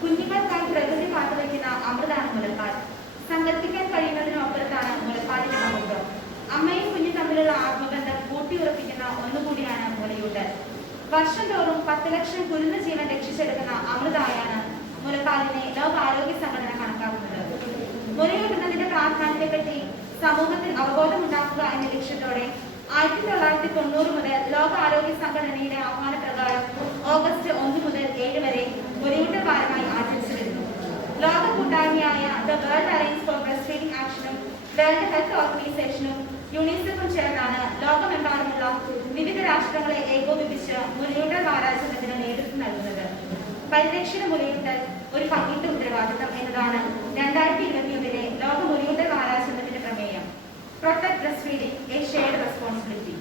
കുഞ്ഞുങ്ങൾക്കായി പ്രകൃതി കാത്തുവയ്ക്കുന്ന അമൃതാണ് മുലപ്പാൽ. സങ്കല്പിക്കാൻ കഴിയുന്നതിനപ്പുറത്താണ് മുലപ്പാലിന്റെ മഹത്വം. അമ്മയും കുഞ്ഞും തമ്മിലുള്ള ആത്മബന്ധം ഊട്ടിയുറപ്പിക്കുന്ന ഒന്നുകൂടിയാണ് മുലയൂട്ടൽ. വർഷം തോറും 10 ലക്ഷം കുരുന്ന ജീവൻ രക്ഷിച്ചെടുക്കുന്ന അമൃതായാണ് മുലപ്പാലിനെ ലോകാരോഗ്യ സംഘടന കണക്കാക്കുന്നത്. മുലയൂട്ടുന്നതിന്റെ പ്രാധാന്യത്തെപ്പറ്റി സമൂഹത്തിൽ അവബോധമുണ്ടാക്കുക എന്ന ലക്ഷ്യത്തോടെ 1990 മുതൽ ലോകാരോഗ്യ സംഘടനയുടെ ആഹ്വാനപ്രകാരം ഓഗസ്റ്റ് 1 മുതൽ 7 വരെ മുലയൂട്ടൽ വാരമായി ആചരിച്ചു വരുന്നു. ലോക കൂട്ടായ്മയായ the world alliance for breast feeding ആക്ഷനും വേൾഡ് ഹെൽത്ത് ഓർഗനൈസേഷനും യുണിസെഫും ചേർന്നാണ് ലോകമെമ്പാടുമുള്ള വിവിധ രാഷ്ട്രങ്ങളെ ഏകോപിപ്പിച്ച് മുലയൂട്ടൽ വാരാചരണത്തിന് നേതൃത്വം നൽകുന്നത്. പരിരക്ഷിത മുലയൂട്ടൽ ഒരു പങ്കിട്ട ഉത്തരവാദിത്തം എന്നതാണ് 2021 ലോക മുലയൂട്ടൽ വാരാചരണത്തിന്റെ പ്രമേയം. Protect breast feeding A shared responsibility.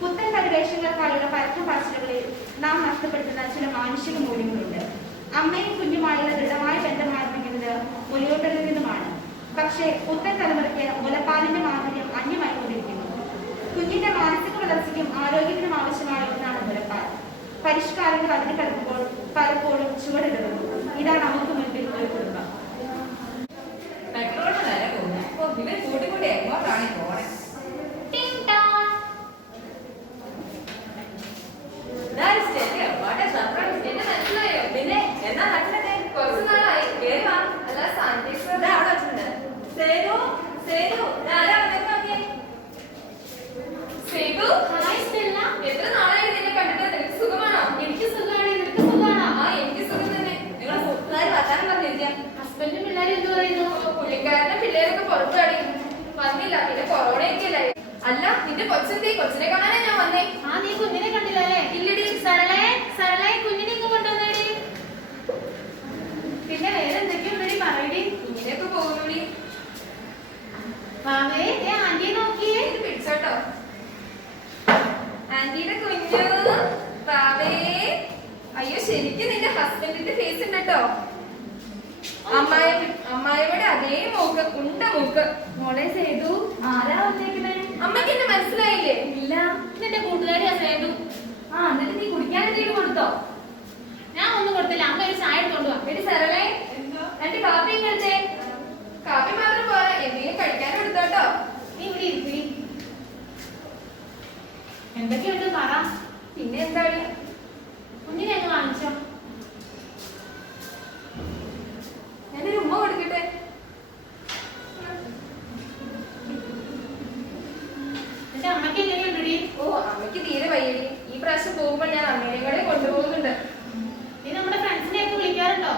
പുത്തൻ പരിവേഷങ്ങൾക്കായുള്ള പരക്കം പാച്ചിലുകളിൽ നാം നഷ്ടപ്പെടുത്തുന്ന ചില മാനുഷിക മൂല്യങ്ങളുണ്ട്. അമ്മയും കുഞ്ഞുമായുള്ള ദൃഢമായ ബന്ധം ആരംഭിക്കുന്നത് മുലയൂട്ടലിൽ നിന്നുമാണ്. പക്ഷേ പുത്തൻ തലമുറയ്ക്ക് മുലപ്പാലിന്റെ മാധുര്യം അന്യമായിക്കൊണ്ടിരിക്കുന്നു. കുഞ്ഞിന്റെ മാനസിക വളർച്ചയ്ക്കും ആരോഗ്യത്തിനും ആവശ്യമായ ഒന്നാണ് മുലപ്പാൽ. പരിഷ്കാരങ്ങൾ അതിന് കടക്കുമ്പോൾ പലപ്പോഴും ചുവടിടുന്നു. ഇതാ നമുക്ക് മുൻപിൽ ഒരു കുടുംബം. പുള്ളിക്കാരന്റെ പിള്ളേരൊക്കെ പുറത്തു കളി വന്നില്ല. പിന്നെ കൊറോണയൊക്കെ അല്ലേ. അല്ല, നിന്റെ കൊച്ചെന്തേ? കൊച്ചിനെ കാണാനാ ഞാൻ വന്നേ. നീ കുഞ്ഞിനെ കണ്ടില്ലല്ലേ? ഇല്ലടി. സരളെ കുഞ്ഞിനെ ഇങ്ങ് കൊണ്ടുവന്നേടി. പിന്നെ വേറെ എന്തൊക്കെയുണ്ടടി പറയടി. കുഞ്ഞിനെയൊക്കെ പോകുന്നുടി. വാവേ, ആന്റിയെ നോക്കിയേ. ഇത് പിടിച്ചോട്ടോ. ആന്റിയുടെ കുഞ്ഞു വാവേ. അയ്യോ, ശരിക്കും നിന്റെ ഹസ്ബൻഡിന്റെ ഫേസ് ഉണ്ട് കേട്ടോ. അമ്മായിയുടെ അതേ മൂക്ക്, ഉണ്ട മൂക്ക്. മോളെ സേതു, ആരാ വന്നേക്കണേ? അമ്മയ്ക്ക് എന്നെ മനസ്സിലായില്ലേ? ഇല്ല, നിന്റെ കൂട്ടുകാരിയാ സേതു. എന്നിട്ട് നീ കുടിക്കാൻ എന്തെങ്കിലും കൊടുത്തോ? ഞാൻ ഒന്നും കൊടുത്തില്ല. അമ്മ ഒരു ചായ എടുത്തോണ്ട് വാ. എടി സരളെ, എന്റെ കാപ്പി കഴിച്ചേ. കാപ്പി മാത്രം പോരാ, എന്തെങ്കിലും കഴിക്കാനും എടുത്തോട്ടോ. നീ ഇവിടെ ഇരിക്കേ. എന്തൊക്കെയുണ്ട് പറ. പിന്നെ എന്താണ്? കുഞ്ഞിനെ അങ്ങ് വാങ്ങിച്ചോ. ഞാനൊരു ഉമ്മ കൊടുക്കട്ടെ. എന്റെ അമ്മയ്ക്ക് എങ്ങനെയുണ്ടടി? അമ്മയ്ക്ക് തീരെ വയ്യടി. ഈ പ്രാവശ്യം പോകുമ്പോൾ ഞാൻ അമ്മേനെ കൂടെ കൊണ്ടുപോകുന്നുണ്ട്. നീ നമ്മുടെ ഫ്രണ്ട്സിനെ ഒക്കെ വിളിക്കാറുണ്ടോ?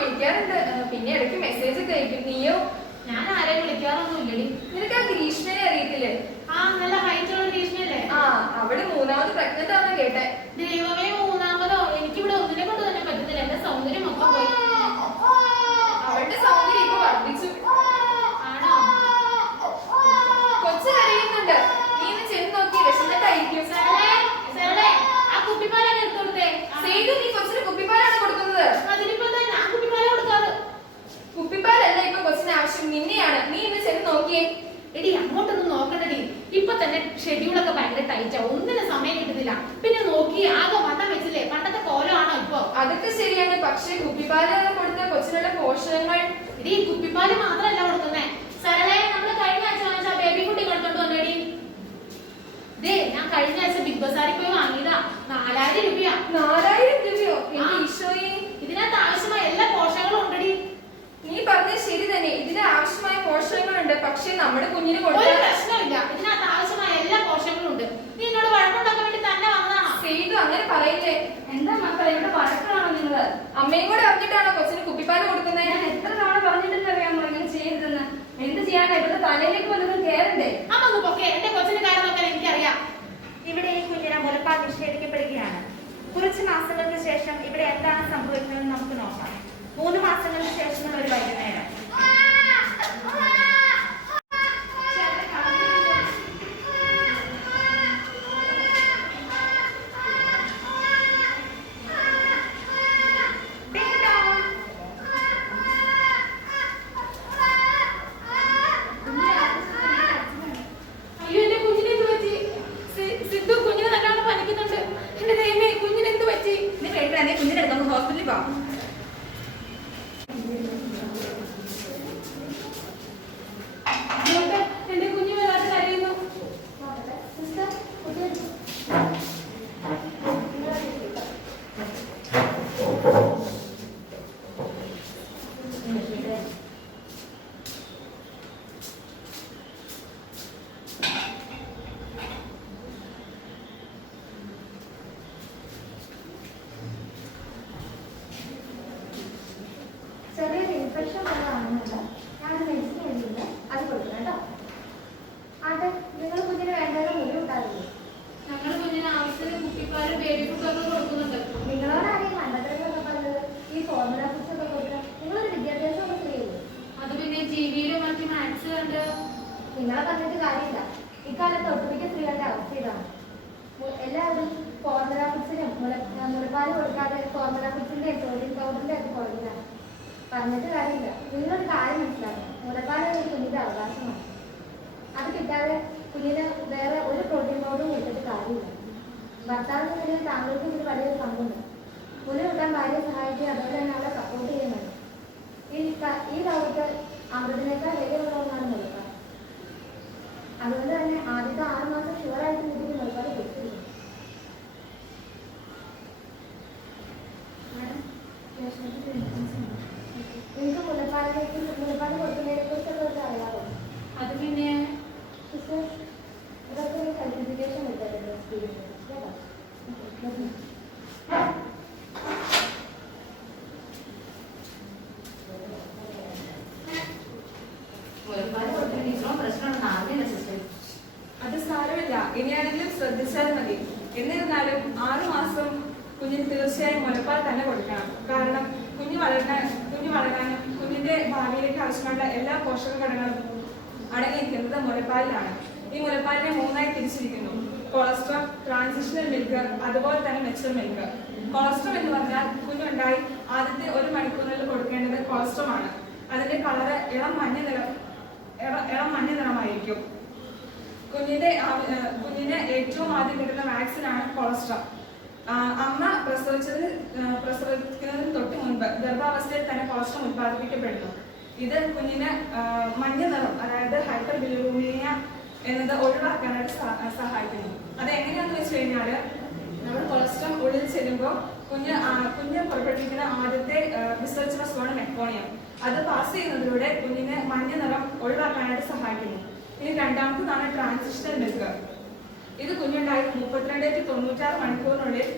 വിളിക്കാറുണ്ട്. പിന്നെ ഇടയ്ക്ക് മെസ്സേജ് ഒക്കെ അയക്കും. നീയോ? ഞാൻ ആരെയും വിളിക്കാറൊന്നും ഇല്ലടി. നിനക്ക് ആ ഗ്രീഷ്മയെ അറിയത്തില്ലേ? നല്ല ഹൈറ്റുള്ള ഗ്രീഷ്മയല്ലേ? അവള് 3ാമത് പ്രഗ്നന്റ് ആണെന്ന് കേട്ടെ. ദൈവമേ, 3ാമതോ? എനിക്കിവിടെ ഒന്നിനെ കൊണ്ട് തന്നെ പറ്റത്തില്ല. എന്റെ സൗന്ദര്യം ഒക്കെ പോയി. അവളുടെ സൗന്ദര്യം ഇപ്പൊ വർദ്ധിച്ചു. ആണോ? കൊച്ചു കരയുന്നുണ്ട്. നീ ഒന്ന് ചെന്ന് നോക്കി. വിശന്നിട്ടായിരിക്കും. ആ കുപ്പിപ്പാലാണ് എടുത്തു കൊടുത്തേ. സേതു, നീ കൊച്ചിന് കുപ്പിപ്പാലാണ് കൊടുക്കുന്നത്. അതിനിപ്പോ ഞാൻ കുപ്പിപ്പാല കൊടുക്കാറ്. കുപ്പിപ്പാലല്ല ഇപ്പൊ കൊച്ചിന് ആവശ്യം, നിന്നെയാണ്. നീ ഇന്ന് ചെന്ന് നോക്കിയേ. എടി, അങ്ങോട്ടൊന്നും നോക്കണ്ടടി. ഇപ്പൊ തന്നെ ഷെഡ്യൂളൊക്കെ ഭയങ്കര ടൈറ്റാ. ഒന്നിനും സമയം കിട്ടുന്നില്ല. പിന്നെ നോക്കി ആകെ വണ്ണം വെച്ചില്ലേ? പണ്ടത്തെ കോലമാണോ ഇപ്പൊ? അതൊക്കെ ശരിയാണ്. പക്ഷെ കുപ്പിപ്പാല് കൊടുത്ത കൊച്ചിനുള്ള പോഷകങ്ങൾ. എടി, കുപ്പിപ്പാല് മാത്രമല്ല കൊടുക്കുന്നേ. സരളെ, നമ്മള് കഴിഞ്ഞ ആഴ്ച വാങ്ങിച്ച ബേബി കുട്ടി കൊടുത്തോണ്ട് വന്നേടി. ഞാൻ കഴിഞ്ഞ ആഴ്ച ബിഗ് ബസാറിൽ പോയി വാങ്ങിയതാ. 4000 രൂപയാ. 4000 രൂപയോ? ഈശോയെ, ഇതിനകത്ത് ആവശ്യമായ എല്ലാ പോഷകങ്ങളും ഉണ്ടടി. നീ പറഞ്ഞത് ശരി തന്നെ. ഇതിന് ആവശ്യമായ പോഷകങ്ങളുണ്ട്. പക്ഷെ നമ്മുടെ കുഞ്ഞിന് ഒരു കൊടുക്കാൻ പ്രശ്നമില്ല. ഇതിനകത്ത് ആവശ്യമായ എല്ലാ പോഷകങ്ങളും ഉണ്ട്. നീ എന്നോട് വഴക്കുണ്ടാക്കാൻ വേണ്ടി തന്നെ വന്നതാണോ? സേതു, അങ്ങനെ പറയില്ലേ. എന്താ മക്കളെ, ഇവിടെ വഴക്കാണോ നിങ്ങള്? അമ്മയും കൂടെ അറിഞ്ഞിട്ടാണോ കൊച്ചിന് കുപ്പിപ്പാല് കൊടുക്കുന്നത്? ഞാൻ എത്ര തവണ പറഞ്ഞിട്ടെന്ന് അറിയാമോ ഇങ്ങനെ ചെയ്യരുതെന്ന്? എന്ത് ചെയ്യാനാ? ഇവിടുത്തെ തലയിലേക്ക് വല്ലതും കേറണ്ടേ? അമ്മ പൊക്കെ. എന്റെ കൊച്ചിന്റെ കാര്യം നോക്കാൻ എനിക്കറിയാം. ഇവിടെ ഈ കുഞ്ഞിന് മുലപ്പാൽ നിഷേധിക്കപ്പെടുകയാണ്. കുറച്ച് മാസങ്ങൾക്ക് ശേഷം ഇവിടെ എന്താണ് സംഭവിക്കുന്നതെന്ന് നമുക്ക് നോക്കാം. 3 മാസങ്ങൾക്ക് ശേഷമുള്ള ഒരു വൈകുന്നേരം. അയ്യോ, എന്റെ കുഞ്ഞിനെ എന്ത് പറ്റി? സിദ്ധു, കുഞ്ഞിനെ നല്ലോണം പനിക്കുന്നുണ്ട്. എന്റെ ദൈവമേ, കുഞ്ഞിനെ എന്ത് പറ്റി? നീ പേടിക്കണേ, കുഞ്ഞിന്റെ അടുത്ത് നമുക്ക് ഹോസ്പിറ്റലിൽ പോവാം. മുലപ്പാൽ കൊടുക്കാതെ ഫോർമുല ഫുഡ്സിന്റെ പ്രോട്ടീൻ പൗഡറിന്റെ ഒക്കെ പുറകിലാണ്. പറഞ്ഞിട്ട് കാര്യമില്ല. നിങ്ങളൊരു കാര്യം മനസ്സിലാക്കണം, മുലപ്പാൽ ഒരു കുഞ്ഞിന്റെ അവകാശമാണ്. അത് കിട്ടാതെ കുഞ്ഞിന് വേറെ ഒരു പ്രോട്ടീൻ പൗഡറും കൊടുത്തിട്ട് കാര്യമില്ല. ഭർത്താവിന് മുന്നിൽ താങ്കൾക്ക് ഇതിൽ വലിയൊരു പങ്കുണ്ട്. മുല കിട്ടാൻ ഭാര്യയെ സഹായിക്കുക, അതുപോലെ തന്നെ അവളെ സപ്പോർട്ട് ചെയ്യുന്നുണ്ട്. ഈ ലോകത്ത് അമൃതിനേക്കാൾ വിലയുള്ള ഒന്നാണ് മുലപ്പാൽ. അതുകൊണ്ട് തന്നെ ആദ്യത്തെ 6 മാസം ഷുവറായിട്ട് കുട്ടിക്ക് മുലപ്പാൽ കൊടുത്തിരുന്നു. നിങ്ങൾക്ക് മുലപ്പാൽ കൊടുക്കുന്നതിനെ കുറിച്ചൊക്കെ അറിയാമോ? അത് പിന്നെ സിസ്റ്റർ, ഇതൊക്കെ ഒരു സർട്ടിഫിക്കേഷൻ കിട്ടാറുണ്ട് എക്സ്പീരിയൻസ് കേട്ടോ. അത് സാരമില്ല, ഇനിയാണെങ്കിലും ശ്രദ്ധിച്ചാൽ മതി. എന്നിരുന്നാലും 6 മാസം കുഞ്ഞിന് തീർച്ചയായും മുലപ്പാൽ തന്നെ കൊടുക്കണം. കാരണം കുഞ്ഞ് വളരാനും കുഞ്ഞിന്റെ ഭാവിയിലേക്ക് ആവശ്യമുള്ള എല്ലാ പോഷക ഘടകങ്ങളും അടങ്ങിയിരിക്കുന്നത് മുലപ്പാലിലാണ്. ഈ മുലപ്പാലിനെ 3ആയി തിരിച്ചിരിക്കുന്നു: കൊളസ്ട്രോൾ, ട്രാൻസിഷണൽ മിൽക്ക്, അതുപോലെ തന്നെ മെച്ചുവർ മിൽക്ക്. കൊളസ്ട്രോൾ എന്ന് പറഞ്ഞാൽ കുഞ്ഞുണ്ടായി ആദ്യത്തെ 1 മണിക്കൂറിൽ കൊടുക്കേണ്ടത് കൊളസ്ട്രോൾ ആണ്. അതിന്റെ കളറ് ഇളം മഞ്ഞ നിറമായിരിക്കും. കുഞ്ഞിന് ഏറ്റവും ആദ്യം കിട്ടുന്ന വാക്സിനാണ് കൊളസ്ട്രോൾ. അമ്മ പ്രസവിക്കുന്നതിന് തൊട്ട് മുൻപ് ഗർഭാവസ്ഥയിൽ തന്നെ കൊളസ്ട്രോൾ ഉത്പാദിപ്പിക്കപ്പെടുന്നു. ഇത് കുഞ്ഞിന് മഞ്ഞ നിറം, അതായത് ഹൈപ്പർ ബിലിറൂമിയ എന്നത് ഒഴിവാക്കാനായിട്ട് സഹായിക്കുന്നു. അത് എങ്ങനെയാണെന്ന് വെച്ച് കഴിഞ്ഞാൽ, നമ്മൾ കൊളസ്ട്രോൾ ഉള്ളിൽ ചെല്ലുമ്പോൾ കുഞ്ഞ് പുറപ്പെടുവിക്കുന്ന ആദ്യത്തെ വിസർജന വസ്തുവാണ് മെക്കോണിയം. അത് പാസ് ചെയ്യുന്നതിലൂടെ കുഞ്ഞിന് മഞ്ഞ നിറം ഒഴിവാക്കാനായിട്ട് സഹായിക്കുന്നു. ഇനി രണ്ടാമത്തേതാണ് ട്രാൻസിഷണൽ മിൽക്ക്. ഇത് കുഞ്ഞുണ്ടായി 32 to 96 മണിക്കൂറിനുള്ളിൽ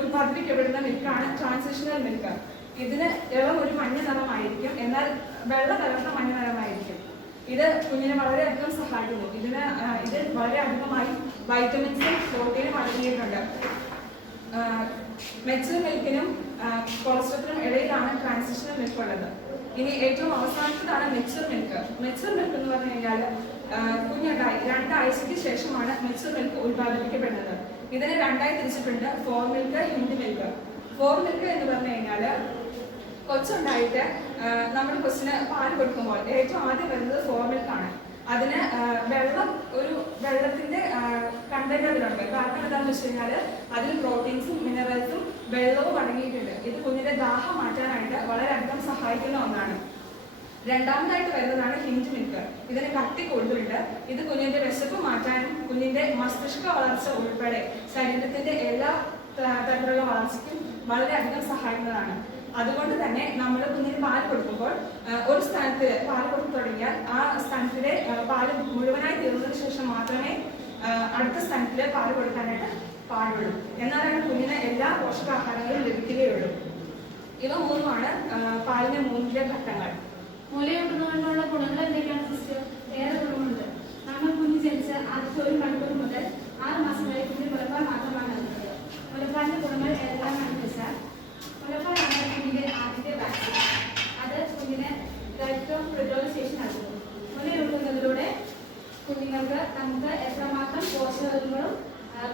ഉത്പാദിപ്പിക്കപ്പെടുന്ന മിൽക്കാണ് ട്രാൻസിഷണൽ മിൽക്ക്. ഇതിന് ഇളം ഒരു മഞ്ഞ നിറമായിരിക്കും, എന്നാൽ വെള്ള കലർന്ന മഞ്ഞ നിറമായിരിക്കും. ഇത് കുഞ്ഞിനെ വളരെയധികം സഹായിക്കുന്നു. ഇതിൽ വളരെ അധികമായി വൈറ്റമിൻസും പ്രോട്ടീനും അടങ്ങിയിട്ടുണ്ട്. മെച്ചുവർ മിൽക്കിനും കൊളസ്ട്രോളിനും ഇടയിലാണ് ട്രാൻസിഷണൽ മിൽക്ക് ഉള്ളത്. ഇനി ഏറ്റവും അവസാനത്തേതാണ് മെച്ചുവർ മിൽക്ക്. മെച്ചുവർ മിൽക്ക് എന്ന് പറഞ്ഞു കഴിഞ്ഞാൽ കുഞ്ഞുണ്ടായി 2 ആഴ്ചയ്ക്ക് ശേഷമാണ് മെച്ചുവർ മിൽക്ക് ഉത്പാദിപ്പിക്കപ്പെടുന്നത്. ഇതിനെ 2ആയി തിരിച്ചിട്ടുണ്ട്: fore milk, hind milk. Fore milk എന്ന് പറഞ്ഞു കഴിഞ്ഞാൽ കൊച്ചുണ്ടായിട്ട് നമ്മൾ കൊച്ചിന് പാല് കൊടുക്കുമ്പോൾ ഏറ്റവും ആദ്യം വരുന്നത് ഫോർ മിൽക്കാണ്. അതിന് വെള്ളത്തിന്റെ കണ്ടന്റ് അതിലുണ്ട്. കാരണം എന്താണെന്ന് വെച്ച് കഴിഞ്ഞാൽ അതിൽ പ്രോട്ടീൻസും മിനറൽസും വെള്ളവും അടങ്ങിയിട്ടുണ്ട്. ഇത് കുഞ്ഞിന്റെ ദാഹം മാറ്റാനായിട്ട് വളരെയധികം സഹായിക്കുന്ന ഒന്നാണ്. രണ്ടാമതായിട്ട് വരുന്നതാണ് ഹിൻഡ് മിൽക്ക്. ഇതിന് കട്ടി കൂടുതലുണ്ട്. ഇത് കുഞ്ഞിന്റെ വിശപ്പ് മാറ്റാനും കുഞ്ഞിന്റെ മസ്തിഷ്ക വളർച്ച ഉൾപ്പെടെ ശരീരത്തിന്റെ എല്ലാ തരത്തിലുള്ള വളർച്ചയ്ക്കും വളരെയധികം സഹായിക്കുന്നതാണ്. അതുകൊണ്ട് തന്നെ നമ്മൾ കുഞ്ഞിന് പാൽ കൊടുക്കുമ്പോൾ ഒരു സ്ഥാനത്ത് പാൽ കൊടുത്തു തുടങ്ങിയാൽ ആ സ്ഥാനത്തിലെ പാല് മുഴുവനായി തീർന്നതിന് ശേഷം മാത്രമേ അടുത്ത സ്ഥാനത്തില് പാൽ കൊടുക്കാനായിട്ട് പാടുള്ളൂ. എന്നാലാണ് കുഞ്ഞിന് എല്ലാ പോഷകാഹാരങ്ങളും ലഭിക്കുകയുള്ളൂ. ഇവ 3മാണ് പാലിന്റെ 3 ഘട്ടങ്ങൾ. മുലയൂട്ടുന്നതുകൊണ്ടുള്ള ഗുണങ്ങൾ എന്തൊക്കെയാണ് സിസ്റ്റർ? ഏറെ ഗുണമുണ്ട്. നമ്മൾ കുഞ്ഞ് ജനിച്ച ആദ്യത്തെ 1 മണിക്കൂർ മുതൽ 6 മാസം വരെ കുഞ്ഞിന് മുലപ്പാൽ മാത്രമാണ് നൽകുന്നത്. മുലപ്പാലിന്റെ ഗുണങ്ങൾ ഏതെല്ലാമാണെന്ന് വെച്ചാൽ, മുലപ്പാലാണ് കുഞ്ഞിന്റെ ആദ്യത്തെ വാക്സിൻ. അത് കുഞ്ഞിന് ഏറ്റവും പ്രതിരോധശേഷി നൽകുന്നു. മുലയൂട്ടുന്നതിലൂടെ കുഞ്ഞുങ്ങൾക്ക് നമുക്ക് എത്രമാത്രം പോഷകങ്ങളും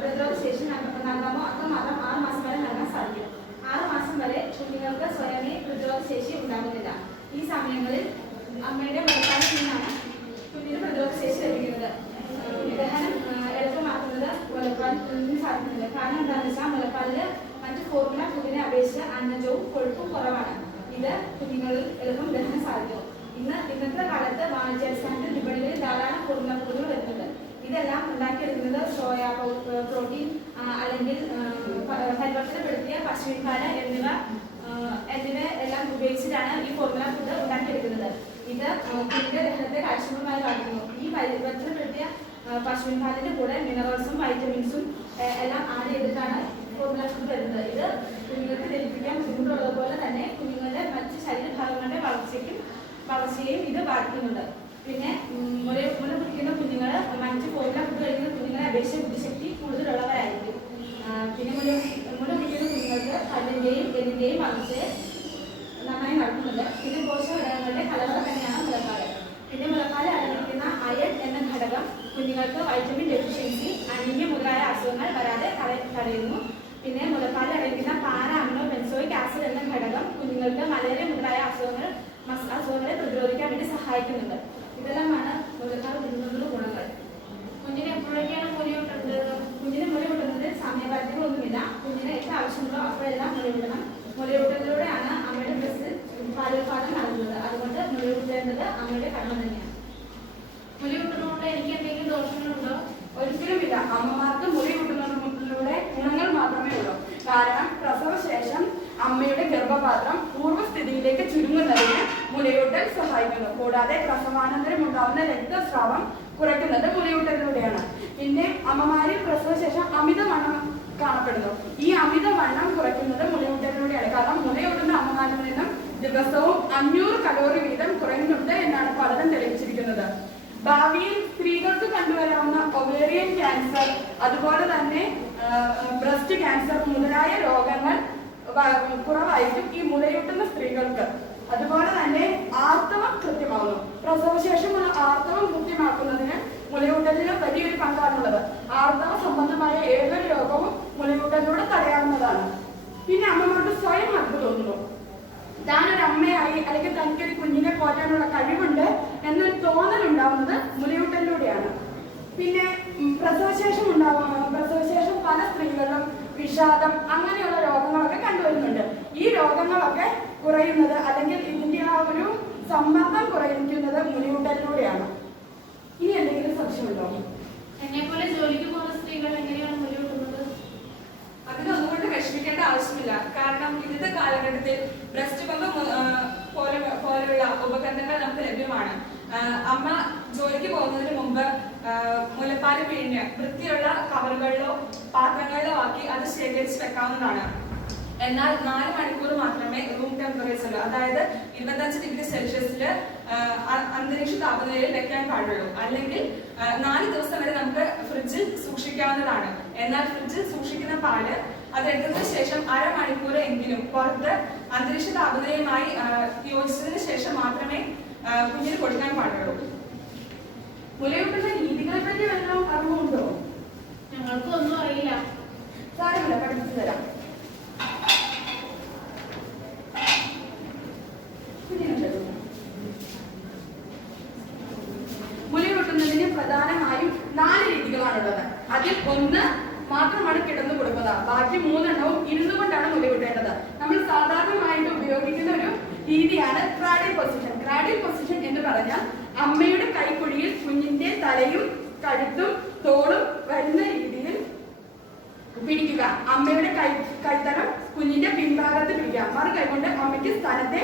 പ്രതിരോധശേഷി നൽകാമോ അത്രമാത്രം 6 മാസം വരെ നൽകാൻ സാധിക്കും. 6 മാസം വരെ കുഞ്ഞുങ്ങൾക്ക് സ്വയമേ പ്രതിരോധശേഷി ഉണ്ടാകുന്നില്ല. ഈ സമയങ്ങളിൽ അമ്മയുടെ മുലപ്പാലിൽ നിന്നാണ് കുഞ്ഞിന് പ്രതിരോധശേഷി ലഭിക്കുന്നത്. ദഹനം എളുപ്പമാക്കുന്നത് മുലപ്പാലിൽ നിന്നും സാധിക്കുന്നില്ല. കാരണം എന്താണെന്ന് വെച്ചാൽ, മുലപ്പാലിൽ മറ്റ് ഫോർമുല ഫുഡിനെ അപേക്ഷിച്ച് അന്നജവും കൊഴുപ്പും കുറവാണ്. ഇത് കുഞ്ഞുങ്ങളിൽ എളുപ്പം ദഹനം സാധിക്കും. ഇന്നത്തെ കാലത്ത് വാണിജ്യാടിസ്ഥാനത്തിൽ വിപണികളിൽ ധാരാളം ഫോർമുല ഫുഡുകൾ വരുന്നുണ്ട്. ഇതെല്ലാം ഉണ്ടാക്കിയെടുക്കുന്നത് സോയ പ്രോട്ടീൻ അല്ലെങ്കിൽ പരിവർത്തനപ്പെടുത്തിയ പശുവിൻ പാല് എന്നിവ എല്ലാം ഉപയോഗിച്ചിട്ടാണ് ഈ ഫോർമുല ഫുഡ് ഉണ്ടാക്കിയെടുക്കുന്നത്. ഇത് കുഞ്ഞിന്റെ ദഹനത്തെ കാര്യക്ഷമമായി ബാധിക്കുന്നു. ഈ പരിവർത്തനപ്പെടുത്തിയ പശുവിൻ പാലിന്റെ കൂടെ മിനറൽസും വൈറ്റമിൻസും എല്ലാം ആഡ് ചെയ്തിട്ടാണ് ഫോർമുല ഫുഡ് വരുന്നത്. ഇത് കുഞ്ഞുങ്ങൾക്ക് ലഭിക്കാൻ ബുദ്ധിമുട്ടുള്ളതുപോലെ തന്നെ കുഞ്ഞുങ്ങളുടെ മറ്റ് ശരീരഭാഗങ്ങളുടെ വളർച്ചയെയും ഇത് ബാധിക്കുന്നുണ്ട്. പിന്നെ മുല കുടിക്കുന്ന കുഞ്ഞുങ്ങൾ മറ്റ് ഫോർമുല ഫുഡ് കഴിക്കുന്ന കുഞ്ഞുങ്ങളെ അപേക്ഷിച്ച് ബുദ്ധിശക്തി കൂടുതലുള്ളവരായിരിക്കും. പിന്നെ മുല കുടിക്കുന്ന കുഞ്ഞുങ്ങൾക്ക് കല്ലിന്റെയും എല്ലിന്റെയും വളർച്ചയെ നന്നായി നടക്കുന്നുണ്ട്. പിന്നെ പോഷകഘടകങ്ങളുടെ കലവറ തന്നെയാണ് മുലപ്പാല്. പിന്നെ മുലപ്പാല് അടങ്ങിയിരിക്കുന്ന അയൺ എന്ന ഘടകം കുഞ്ഞുങ്ങൾക്ക് വൈറ്റമിൻ ഡെഫിഷ്യൻസി, അനീമിയ മുതലായ അസുഖങ്ങൾ വരാതെ തടയുന്നു. പിന്നെ മുലപ്പാല് അടങ്ങിയിരിക്കുന്ന കുഞ്ഞുങ്ങൾക്ക് മലേറിയ മുതലായ അസുഖങ്ങളെ പ്രതിരോധിക്കാൻ വേണ്ടി സഹായിക്കുന്നുണ്ട്. ഇതെല്ലാമാണ് മുലപ്പാൽ കുടിക്കുന്നതിനുള്ള ഗുണങ്ങൾ. കുഞ്ഞിന് എപ്പോഴൊക്കെയാണ് മുലയൂട്ടേണ്ടത്? കുഞ്ഞിന് മുലയൂട്ടുന്നത് സമയപരിധികളൊന്നുമില്ല. കുഞ്ഞിന് ഏറ്റവും ആവശ്യമുള്ള അപ്പോഴെല്ലാം മുലയൂട്ടണം. മുലയൂട്ടലിലൂടെയാണ് അമ്മയുടെ ബ്രസ്റ്റ് പാലുൽപാദനം നടക്കുന്നത്. അതുകൊണ്ട് മുലയൂട്ടേണ്ടത് അമ്മയുടെ കടമ തന്നെയാണ്. മുലയൂട്ടുന്നതുകൊണ്ട് എനിക്ക് എന്തെങ്കിലും ദോഷങ്ങളുണ്ടോ? ഒരിക്കലുമില്ല. അമ്മമാർക്ക് മുലയൂട്ടുന്നതിലൂടെ ഗുണങ്ങൾ മാത്രമേ ഉള്ളൂ. കാരണം പ്രസവശേഷം അമ്മയുടെ ഗർഭപാത്രം പൂർവ്വസ്ഥിതിയിലേക്ക് ചുരുങ്ങുന്നതിന് മുലയൂട്ടൽ സഹായിക്കുന്നു. കൂടാതെ പ്രസവാനന്തരം ഉണ്ടാവുന്ന രക്തസ്രാവം കുറയ്ക്കുന്നത് മുലയൂട്ടലിലൂടെയാണ്. പിന്നെ അമ്മമാരിൽ പ്രസവശേഷം അമിതവണ്ണം കാണപ്പെടുന്നു. ഈ അമിതവണ്ണം കുറയ്ക്കുന്നത് മുലയൂട്ടലിലൂടെയാണ്. കാരണം മുലയൂട്ടുന്ന അമ്മമാരിൽ നിന്നും ദിവസവും 500 കലോറി വീതം കുറയുന്നുണ്ട് എന്നാണ് പഠനം തെളിയിച്ചിരിക്കുന്നത്. ഭാവിയിൽ സ്ത്രീകൾക്ക് കണ്ടുവരാവുന്ന ഒവേറിയൻ ക്യാൻസർ, അതുപോലെ തന്നെ ബ്രസ്റ്റ് ക്യാൻസർ മുതലായ രോഗങ്ങൾ കുറവായിരിക്കും ഈ മുലയൂട്ടുന്ന സ്ത്രീകൾക്ക്. അതുപോലെ തന്നെ ആർത്തവം കൃത്യമാകുന്നു. പ്രസവശേഷമുള്ള ആർത്തവം കൃത്യമാക്കുന്നതിന് മുലയൂട്ടലിന് വലിയൊരു പങ്കാണുള്ളത്. ആർത്തവ സംബന്ധമായ ഏതൊരു രോഗവും മുലയൂട്ടലിലൂടെ തടയാവുന്നതാണ്. പിന്നെ അമ്മമാർക്ക് സ്വയം അറിവ് തോന്നുന്നു. താനൊരു അമ്മയായി അല്ലെങ്കിൽ തനിക്കൊരു കുഞ്ഞിനെ പോറ്റാനുള്ള കഴിവുണ്ട് എന്നൊരു തോന്നൽ ഉണ്ടാവുന്നത് മുലയൂട്ടലിലൂടെയാണ്. പിന്നെ പ്രസവശേഷം പല സ്ത്രീകളിലും വിഷാദം അങ്ങനെയുള്ള രോഗങ്ങളൊക്കെ കണ്ടുവരുന്നുണ്ട്. ഈ രോഗങ്ങളൊക്കെ കുറയുന്നത് അല്ലെങ്കിൽ ഇതിന്റെ ആ ഒരു സമ്മർദ്ദം കുറയ്ക്കുന്നത് മുലയൂട്ടലിലൂടെയാണ്. ഇനി എന്തെങ്കിലും സംശയമുണ്ടോ? എന്നെപ്പോലെ ജോലിക്ക് പോകുന്ന സ്ത്രീകൾ എങ്ങനെയാണ് മുലയൂട്ടുന്നത്? അതിനൊന്നുകൊണ്ട് വിഷമിക്കേണ്ട ആവശ്യമില്ല. കാരണം ഇന്നത്തെ കാലഘട്ടത്തിൽ ബ്രസ്റ്റ് പമ്പ് പോലുള്ള ഉപകരണങ്ങൾ നമുക്ക് ലഭ്യമാണ്. അമ്മ ജോലിക്ക് പോകുന്നതിന് മുമ്പ് മുലപ്പാല് പിഴിഞ്ഞ് വൃത്തിയുള്ള കവറുകളിലോ പാത്രങ്ങളിലോ ആക്കി അത് ശേഖരിച്ച് വെക്കാവുന്നതാണ്. എന്നാൽ 4 മണിക്കൂർ മാത്രമേ റൂം ടെമ്പറേച്ചറിൽ, അതായത് 25 ഡിഗ്രി സെൽഷ്യസിൽ അന്തരീക്ഷ താപനിലയിൽ വെക്കാൻ പാടുള്ളൂ. അല്ലെങ്കിൽ 4 ദിവസം വരെ നമുക്ക് ഫ്രിഡ്ജിൽ സൂക്ഷിക്കാവുന്നതാണ്. എന്നാൽ ഫ്രിഡ്ജിൽ സൂക്ഷിക്കുന്ന പാല് അതെടുത്തതിന് ശേഷം 1/2 മണിക്കൂർ എങ്കിലും പുറത്ത് അന്തരീക്ഷ താപനിലയുമായി യോജിച്ചതിന് ശേഷം മാത്രമേ കുഞ്ഞിന് കൊടുക്കാൻ പാടുള്ളൂ. മുലയൂട്ടുന്ന രീതികളെ പറ്റി വല്ലതും അറിവുണ്ടോ? ഞങ്ങൾക്ക് ഒന്നും അറിയില്ല. സാരമില്ല, പഠിപ്പിച്ചു തരാം. മുലയൂട്ടുന്നതിന് പ്രധാനമായും 4 രീതികളാണുള്ളത്. അതിൽ ഒന്ന് മാത്രമാണ് കിടന്നു കൊടുക്കുന്നത്. ബാക്കി 3 എണ്ണവും ഇരുന്നു കൊണ്ടാണ് മുലയൂട്ടേണ്ടത്. നമ്മൾ സാധാരണമായിട്ട് ഉപയോഗിക്കുന്ന ഒരു രീതിയാണ് ക്രാഡിൽ പൊസിഷൻ. ക്രാഡിൽ പൊസിഷൻ എന്ന് പറഞ്ഞാൽ അമ്മയുടെ കൈക്കുഴിയിൽ കുഞ്ഞിന്റെ തലയും കഴുത്തും തോളും വരുന്ന രീതിയിൽ പിടിക്കുക. അമ്മയുടെ കൈത്തരം കുഞ്ഞിന്റെ പിൻഭാഗത്ത് പിടിക്കുക. മറു കൈകൊണ്ട് അമ്മയ്ക്ക് സ്ഥാനത്തെ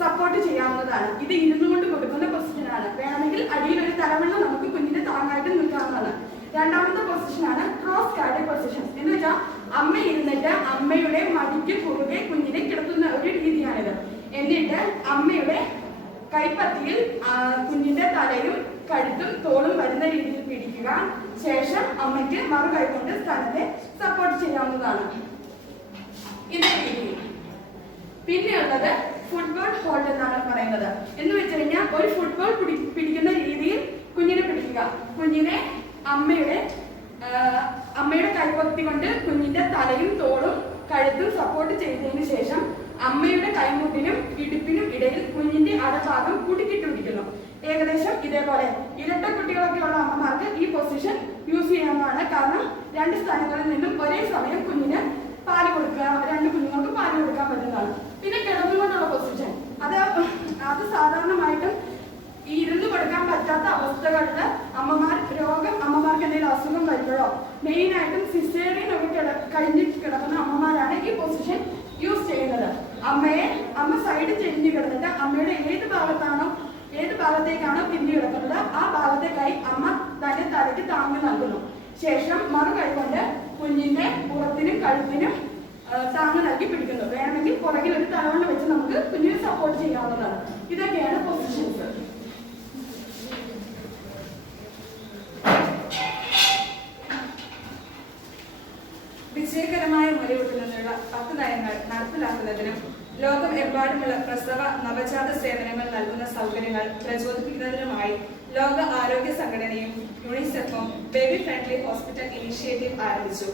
സപ്പോർട്ട് ചെയ്യാവുന്നതാണ്. ഇത് ഇരുന്നു കൊണ്ട് കൊടുക്കുന്ന പൊസിഷനാണ്. വേണമെങ്കിൽ അടിയിൽ ഒരു തലവണ്ണ നമുക്ക് കുഞ്ഞിന്റെ താങ്ങായിട്ട് നിൽക്കാവുന്നതാണ്. രണ്ടാമത്തെ പൊസിഷനാണ് ക്രോസ് കാർഡിൽ പൊസിഷൻ. എന്ന് വെച്ചാൽ അമ്മ ഇരുന്നിട്ട് അമ്മയുടെ മടിക്ക് കുറുകെ കുഞ്ഞിനെ കിടത്തുന്ന ഒരു രീതിയാണിത്. എന്നിട്ട് അമ്മയുടെ കൈപ്പത്തിയിൽ കുഞ്ഞിന്റെ തലയും കഴുത്തും തോളും വരുന്ന രീതിയിൽ പിടിക്കുക. ശേഷം അമ്മയ്ക്ക് മറു കൈകൊണ്ട് സ്ഥാനത്തെ സപ്പോർട്ട് ചെയ്യാവുന്നതാണ്. ഇതേ രീതി. പിന്നെയുള്ളത് ഫുട്ബോൾ ഹോൾഡ് എന്നാണ് പറയുന്നത്. എന്ന് വെച്ച് കഴിഞ്ഞാൽ ഒരു ഫുട്ബോൾ പിടിക്കുന്ന രീതിയിൽ കുഞ്ഞിനെ പിടിക്കുക. കുഞ്ഞിനെ അമ്മയുടെ കൈപ്പത്തി കൊണ്ട് കുഞ്ഞിന്റെ തലയും തോളും കഴുത്തും സപ്പോർട്ട് ചെയ്തതിനു ശേഷം അമ്മയുടെ കൈമുട്ടിനും ഇടുപ്പിനും ഇടയിൽ കുഞ്ഞിന്റെ അടഭാഗം കുടുക്കിട്ട് പിടിക്കുന്നു. ഏകദേശം ഇതേപോലെ. ഇരട്ട കുട്ടികളൊക്കെ ഉള്ള അമ്മമാർക്ക് ഈ പൊസിഷൻ യൂസ് ചെയ്യാവുന്നതാണ്. കാരണം 2 സ്ഥലങ്ങളിൽ നിന്നും ഒരേ സമയം കുഞ്ഞിന് പാല് കൊടുക്കുക, 2 കുഞ്ഞുങ്ങൾക്ക് പാല് കൊടുക്കാൻ പറ്റുന്നതാണ്. പിന്നെ കിടന്നുകൊണ്ടുള്ള പൊസിഷൻ, അത് സാധാരണമായിട്ടും ഈ ഇരുന്ന് കൊടുക്കാൻ പറ്റാത്ത അവസ്ഥകളിൽ അമ്മമാർക്ക് എന്തെങ്കിലും അസുഖം വരുമ്പോഴോ മെയിനായിട്ടും സിസേറിയൻ ഒക്കെ കഴിഞ്ഞ് കിടക്കുന്ന അമ്മമാരാണ് ഈ പൊസിഷൻ യൂസ് ചെയ്യുന്നത്. അമ്മ സൈഡ് ചെരിഞ്ഞ് കിടന്നിട്ട് അമ്മയുടെ ഏത് ഭാഗത്തേക്കാണോ തിരിഞ്ഞു കിടക്കുന്നത് ആ ഭാഗത്തേക്കായി അമ്മ തന്റെ തലയ്ക്ക് താങ്ങി നൽകുന്നു. ശേഷം മറു കൈകൊണ്ട് കുഞ്ഞിന്റെ പുറത്തിനും കഴുത്തിനും താങ്ങ് നൽകി പിടിക്കുന്നു. വേണമെങ്കിൽ പുറകിൽ ഒരു തലവണ്ണ വെച്ച് നമുക്ക് കുഞ്ഞിനെ സപ്പോർട്ട് ചെയ്യാവുന്നതാണ്. ഇതൊക്കെയാണ് പൊസിഷൻസ്. വിജയകരമായ മുലയൂട്ടുന്നതിനുള്ള 10 നയങ്ങൾ നടപ്പിലാക്കുന്നതിനും ലോകമെമ്പാടുമുള്ള പ്രസവ നവജാത സേവനങ്ങൾ നൽകുന്ന സൗകര്യങ്ങൾ പ്രചോദിപ്പിക്കുന്നതിനുമായി ലോക ആരോഗ്യ സംഘടനയും യുണിസെഫും ബേബി ഫ്രണ്ട്ലി ഹോസ്പിറ്റൽ ഇനിഷ്യേറ്റീവ് ആരംഭിച്ചു.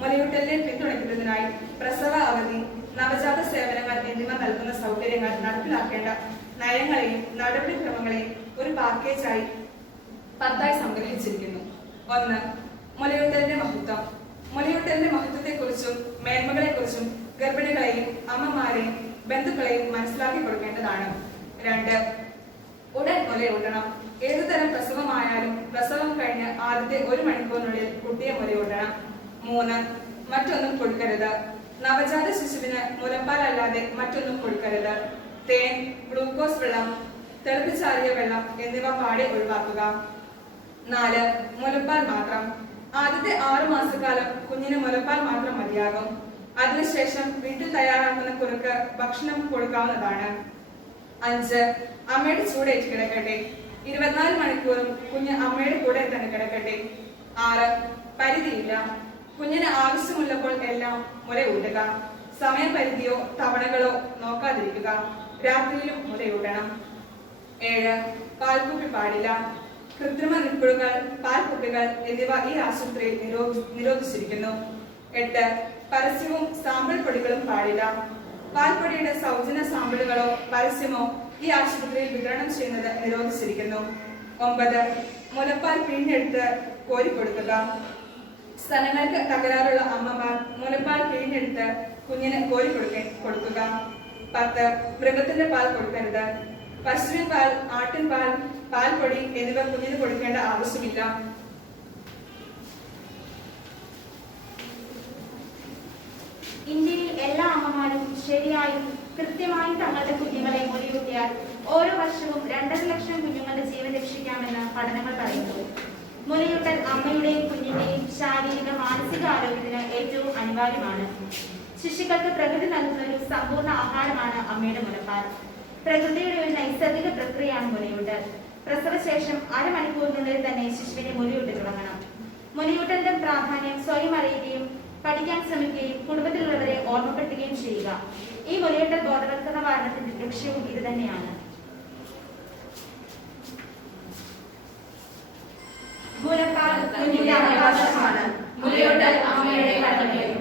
മുലയൂട്ടലിനെ പിന്തുണയ്ക്കുന്നതിനായി പ്രസവ അവധി, നവജാത സേവനങ്ങൾ എന്നിവ നൽകുന്ന സൗകര്യങ്ങൾ നടപ്പിലാക്കേണ്ട നയങ്ങളെയും നടപടിക്രമങ്ങളെയും ഒരു പാക്കേജായി 10 സംഗ്രഹിച്ചിരിക്കുന്നു. 1. മുലയൂട്ടലിന്റെ മഹത്വം. മുലയൂട്ടലിന്റെ മഹത്വത്തെക്കുറിച്ചും മേന്മകളെക്കുറിച്ചും ഗർഭിണികളെയും അമ്മമാരെയും ബന്ധുക്കളെയും മനസ്സിലാക്കി കൊടുക്കേണ്ടതാണ്. 2. ഉടൻ മുലയൂട്ടണം. ഏതുതരം പ്രസവമായാലും പ്രസവം കഴിഞ്ഞ് ആദ്യത്തെ 1 മണിക്കൂറിനുള്ളിൽ കുട്ടിയെ മുലയൂട്ടണം. 3. മറ്റൊന്നും കൊടുക്കരുത്. നവജാത ശിശുവിന് മുലപ്പാൽ അല്ലാതെ മറ്റൊന്നും കൊടുക്കരുത്. തേൻ, ഗ്ലൂക്കോസ് വെള്ളം, തിളപ്പിച്ചാറിയ വെള്ളം എന്നിവ പാടെ ഒഴിവാക്കുക. 4. മുലപ്പാൽ മാത്രം. ആദ്യത്തെ 6 മാസക്കാലം കുഞ്ഞിന് മുലപ്പാൽ മാത്രം മതിയാകും. അതിനുശേഷം വീട്ടിൽ തയ്യാറാക്കുന്ന കുറുക്ക് ഭക്ഷണം കൊടുക്കാവുന്നതാണ്. 5. അമ്മയുടെ ചൂടേറ്റ് കിടക്കട്ടെ. 24 മണിക്കൂറും കുഞ്ഞ് അമ്മയുടെ കൂടെ തന്നെ കിടക്കട്ടെ. 6. പരിധിയില്ല. കുഞ്ഞിന് ആവശ്യമുള്ളപ്പോൾ എല്ലാം മുലയൂട്ടുക. സമയപരിധിയോ തവണകളോ നോക്കാതിരിക്കുക. രാത്രിയിലും മുലയൂട്ടണം. 7. പാൽക്കുപ്പി പാടില്ല. കൃത്രിമ നിപ്പിളുകൾ, പാൽക്കുപ്പികൾ എന്നിവ ഈ ആശുപത്രിയിൽ നിരോധിച്ചിരിക്കുന്നു. 8. പരസ്യവും സാമ്പിൾ പൊടികളും പാടില്ല. പാൽപ്പൊടിയുടെ സൗജന്യ സാമ്പിളുകളോ പരസ്യമോ ഈ ആശുപത്രിയിൽ വിതരണം ചെയ്യുന്നത് നിരോധിച്ചിരിക്കുന്നു. 9. മുലപ്പാൽ പിഴിഞ്ഞെടുത്ത് കോരിക്കൊടുക്കുക. സ്തനങ്ങൾക്ക് തകരാറുള്ള അമ്മമാർ മുലപ്പാൽ പിഴിഞ്ഞെടുത്ത് കുഞ്ഞിന് കൊടുക്കുക. 10. മൃഗത്തിന്റെ പാൽ കൊടുക്കരുത്. പശുവിൻ പാൽ, ആട്ടിൻ പാൽ, പാൽപ്പൊടി എന്നിവ കുഞ്ഞിന് കൊടുക്കേണ്ട ആവശ്യമില്ല. ഇന്ത്യയിൽ എല്ലാ അമ്മമാരും ശരിയായും കൃത്യമായും തങ്ങളുടെ കുഞ്ഞുങ്ങളെ മുലയൂട്ടിയാൽ ഓരോ വർഷവും 2.5 ലക്ഷം കുഞ്ഞുങ്ങളുടെ ജീവൻ രക്ഷിക്കാമെന്ന് പഠനങ്ങൾ പറയുന്നു. മുലയൂട്ടൽ അമ്മയുടെയും കുഞ്ഞിന്റെയും ശാരീരിക മാനസിക ആരോഗ്യത്തിന് ഏറ്റവും അനിവാര്യമാണ്. ശിശുക്കൾക്ക് പ്രകൃതി നൽകുന്ന ഒരു സമ്പൂർണ്ണ ആഹാരമാണ് അമ്മയുടെ മുലപ്പാൽ. പ്രകൃതിയുടെ ഒരു നൈസർഗിക പ്രക്രിയയാണ് മുലയൂട്ടൽ. പ്രസവശേഷം 1/2 മണിക്കൂറിനുള്ളിൽ തന്നെ ശിശുവിനെ മുലയൂട്ടി തുടങ്ങണം. മുലയൂട്ടലിന്റെ പ്രാധാന്യം സ്വയം അറിയുകയും പഠിക്കാൻ ശ്രമിക്കുകയും കുടുംബത്തിലുള്ളവരെ ഓർമ്മപ്പെടുത്തുകയും ചെയ്യുക. ഈ മുലയൂട്ടൽ ബോധവൽക്കരണ പഠനത്തിന്റെ ലക്ഷ്യവും ഇത് തന്നെയാണ്. മുലപ്പാൽ കുഞ്ഞിന്റെ അവകാശമാണ്. മുലയൂട്ടൽ അമ്മയുടെ കടമയാണ്.